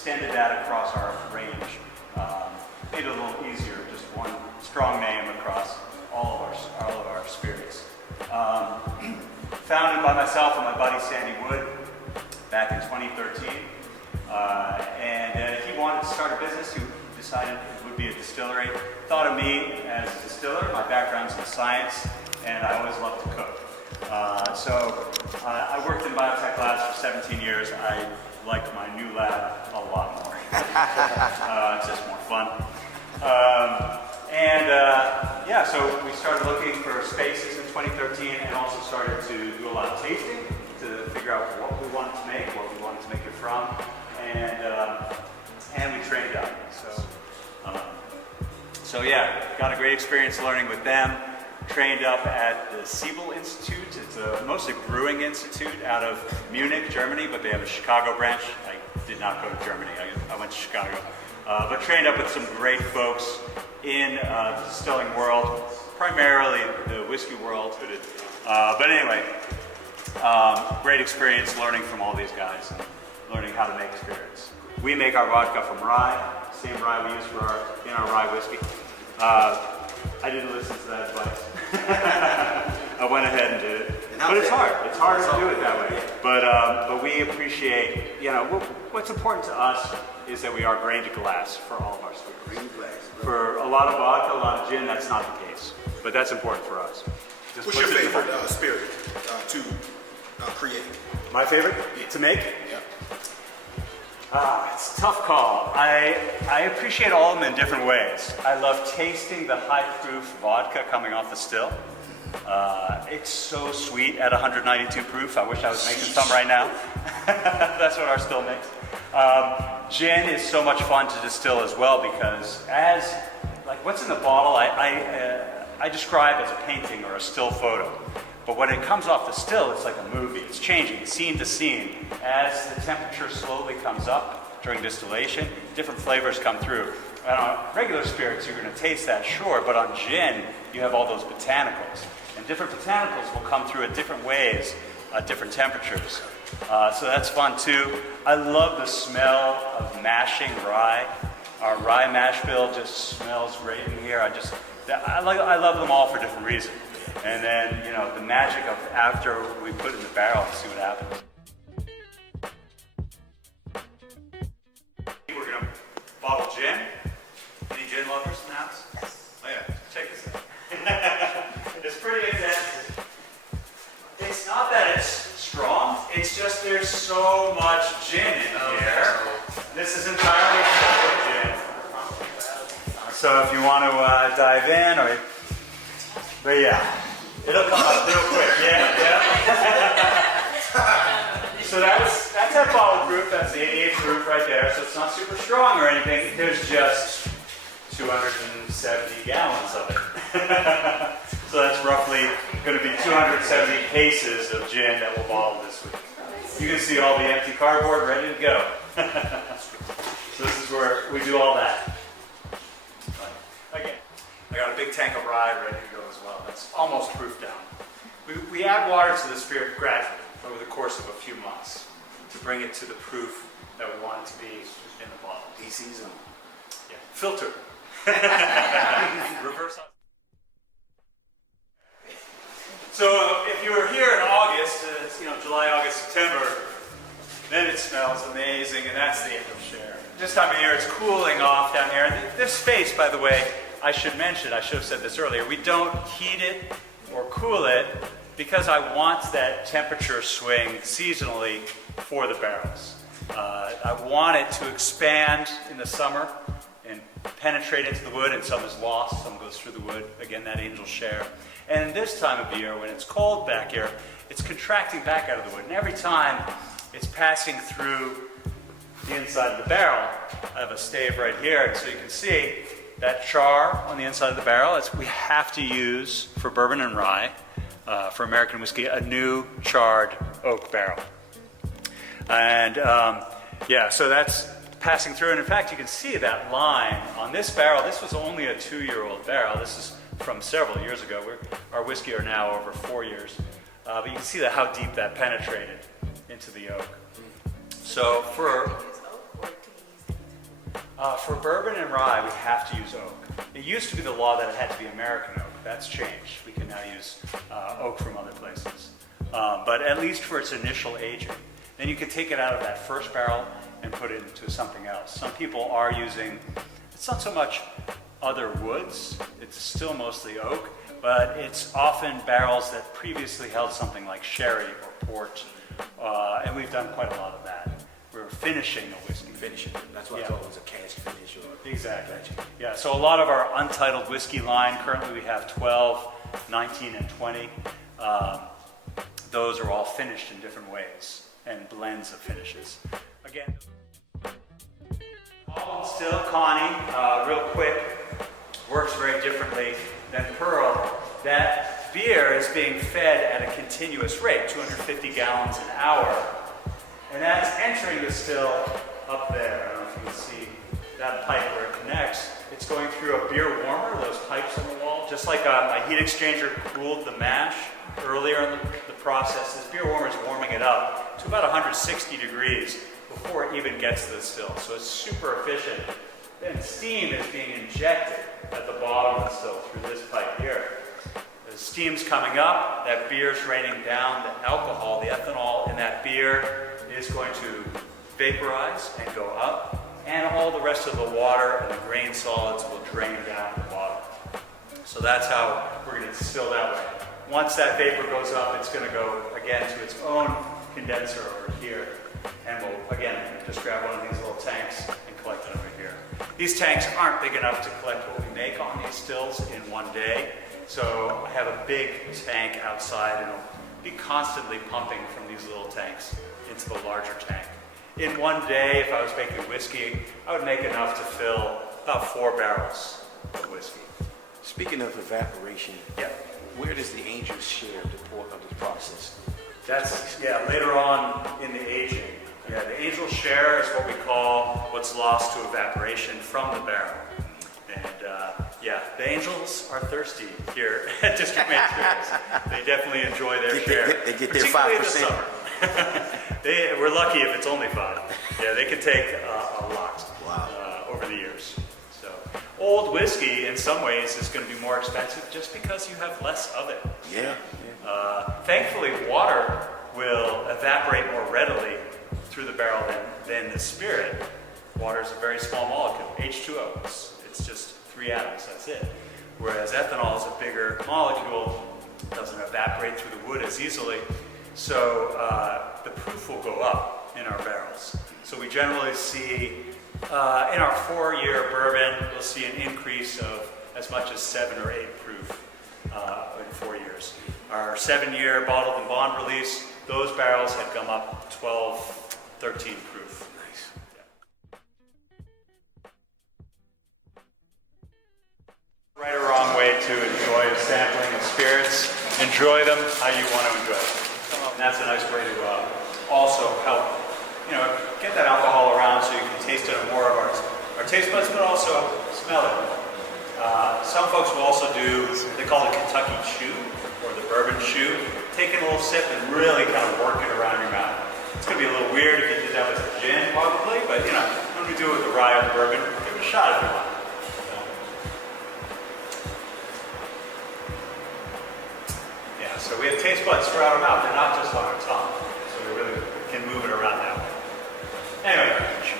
extended that across our range. Made it a little easier, just one strong name across all of our spirits. Founded by myself and my buddy Sandy Wood back in 2013. And he wanted to start a business. He decided it would be a distillery. Thought of me as a distiller. My background's in science, and I always loved to cook. So I worked in biotech labs for 17 years. I like my new lab a lot more. It's just more fun. Yeah, so we started looking for spaces in 2013 and also started to do a lot of tasting to figure out what we wanted to make, where we wanted to make it from, and we trained up. So yeah, got a great experience learning with them. Trained up at the Siebel Institute. It's a mostly brewing institute out of Munich, Germany, but they have a Chicago branch. I did not go to Germany. I went to Chicago. But trained up with some great folks in the distilling world, primarily the whiskey world. But anyway, great experience learning from all these guys and learning how to make spirits. We make our vodka from rye, same rye we use in our rye whiskey. I didn't listen to that advice. I went ahead and did it. But it's hard. It's harder to do it that way. But we appreciate, what's important to us is that we are grain to glass for all of our spirits. Grain to glass. For a lot of vodka, a lot of gin, that's not the case. But that's important for us. What's your favorite spirit to create? My favorite to make? Yeah. It's a tough call. I appreciate all of them in different ways. I love tasting the high-proof vodka coming off the still. It's so sweet at 192 proof. I wish I was making some right now. That's what our still makes. Gin is so much fun to distill as well because what's in the bottle I describe as a painting or a still photo. But when it comes off the still, it's like a movie. It's changing scene to scene. As the temperature slowly comes up during distillation, different flavors come through. And on regular spirits, you're going to taste that, sure, but on gin, you have all those botanicals. And different botanicals will come through at different ways, at different temperatures. So that's fun too. I love the smell of mashing rye. Our rye mash bill just smells great in here. I love them all for different reasons. And then, the magic of after we put it in the barrel and see what happens. We're going to bottle gin. Any gin lovers in the house? Oh yeah, check this out. It's pretty intense. It's not that it's strong, it's just there's so much gin in here. This is entirely gin. So if you want to dive in, but yeah, it'll come up real quick. Yeah. So that's that bottle proof. That's the 88 proof right there. So it's not super strong or anything. There's just 270 gallons of it. So that's roughly going to be 270 cases of gin that we'll bottle this week. You can see all the empty cardboard ready to go. So this is where we do all that. Again, I got a big tank of rye ready to go as well. That's almost proof down. We add water to the spirit gradually over the course of a few months to bring it to the proof that we want it to be in the bottle. DC's on. Yeah. Filter. Reverse. So if you were here in August, July, August, September, then it smells amazing, and that's the April share. This time of year, it's cooling off down here. And this space, by the way, I should have said this earlier, we don't heat it or cool it because I want that temperature swing seasonally for the barrels. I want it to expand in the summer and penetrate into the wood, and some is lost, some goes through the wood. Again, that angel share. And this time of year, when it's cold back here, it's contracting back out of the wood. And every time it's passing through the inside of the barrel, I have a stave right here, and so you can see that char on the inside of the barrel. We have to use, for bourbon and rye, for American whiskey, a new charred oak barrel. And so that's passing through. And in fact, you can see that line on this barrel. This was only a 2-year-old barrel. This is from several years ago. Our whiskey are now over 4 years. But you can see how deep that penetrated into the oak. So For bourbon and rye, we have to use oak. It used to be the law that it had to be American oak. That's changed. We can now use oak from other places. But at least for its initial aging. Then you can take it out of that first barrel and put it into something else. Some people are using, it's not so much other woods, it's still mostly oak, but it's often barrels that previously held something like sherry or port, and we've done quite a lot of that. We're finishing a whiskey. Finishing. That's what I thought it was a cask finish. Exactly. Yeah, so a lot of our untitled whiskey line, currently we have 12, 19, and 20. Those are all finished in different ways and blends of finishes. Again, Hold Still Connie, real quick, works very differently than Pearl. That beer is being fed at a continuous rate, 250 gallons an hour. And that's entering the still up there. I don't know if you can see that pipe where it connects. It's going through a beer warmer, those pipes on the wall. Just like my heat exchanger cooled the mash earlier in the process, this beer warmer is warming it up to about 160 degrees before it even gets to the still. So it's super efficient. Then steam is being injected at the bottom of the still through this pipe here. The steam's coming up, that beer's raining down, the alcohol, the ethanol in that beer is going to vaporize and go up, and all the rest of the water and the grain solids will drain down the bottom. So that's how we're going to distill that way. Once that vapor goes up, it's going to go again to its own condenser over here, and we'll again just grab one of these little tanks and collect it over here. These tanks aren't big enough to collect what we make on these stills in one day, so I have a big tank outside, and it'll be constantly pumping from these little tanks into the larger tank. In one day, if I was making whiskey, I would make enough to fill about 4 barrels of whiskey. Speaking of evaporation, Yeah. where does the Angel's share of the process? That's, later on in the aging. Yeah, the angel share is what we call what's lost to evaporation from the barrel. And the angels are thirsty here at District Main Spirits. They definitely enjoy their share. They get their 5%. Particularly in the summer. We're lucky if it's only 5. Yeah, they can take a lot over the years. So, old whiskey in some ways is going to be more expensive just because you have less of it. Yeah. Thankfully, water will evaporate more readily through the barrel than the spirit. Water is a very small molecule, H2O. It's just 3 atoms, that's it. Whereas ethanol is a bigger molecule, doesn't evaporate through the wood as easily. So the proof will go up in our barrels. So we generally see, in our 4-year bourbon, we'll see an increase of as much as 7 or 8 proof in 4 years. Our 7-year bottled and bond release, those barrels had come up 12, 13 proof. Nice. Right or wrong way to enjoy a sampling of spirits. Enjoy them how you want to enjoy them. And that's a nice way to also help, get that alcohol around so you can taste it on more of our taste buds, but also smell it. Some folks will also do, they call it Kentucky Chew, or the bourbon chew. Take a little sip and really kind of work it around your mouth. It's going to be a little weird if you did that with a gin, probably, but when we do it with the rye or the bourbon, give it a shot if you want. So we have taste buds throughout our mouth, they're not just on our tongue. So we really can move it around that way. Anyway,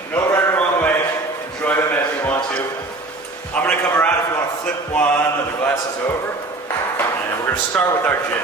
no right or wrong way. Enjoy them as you want to. I'm going to come around if you want to flip one of the glasses over. And we're going to start with our gin.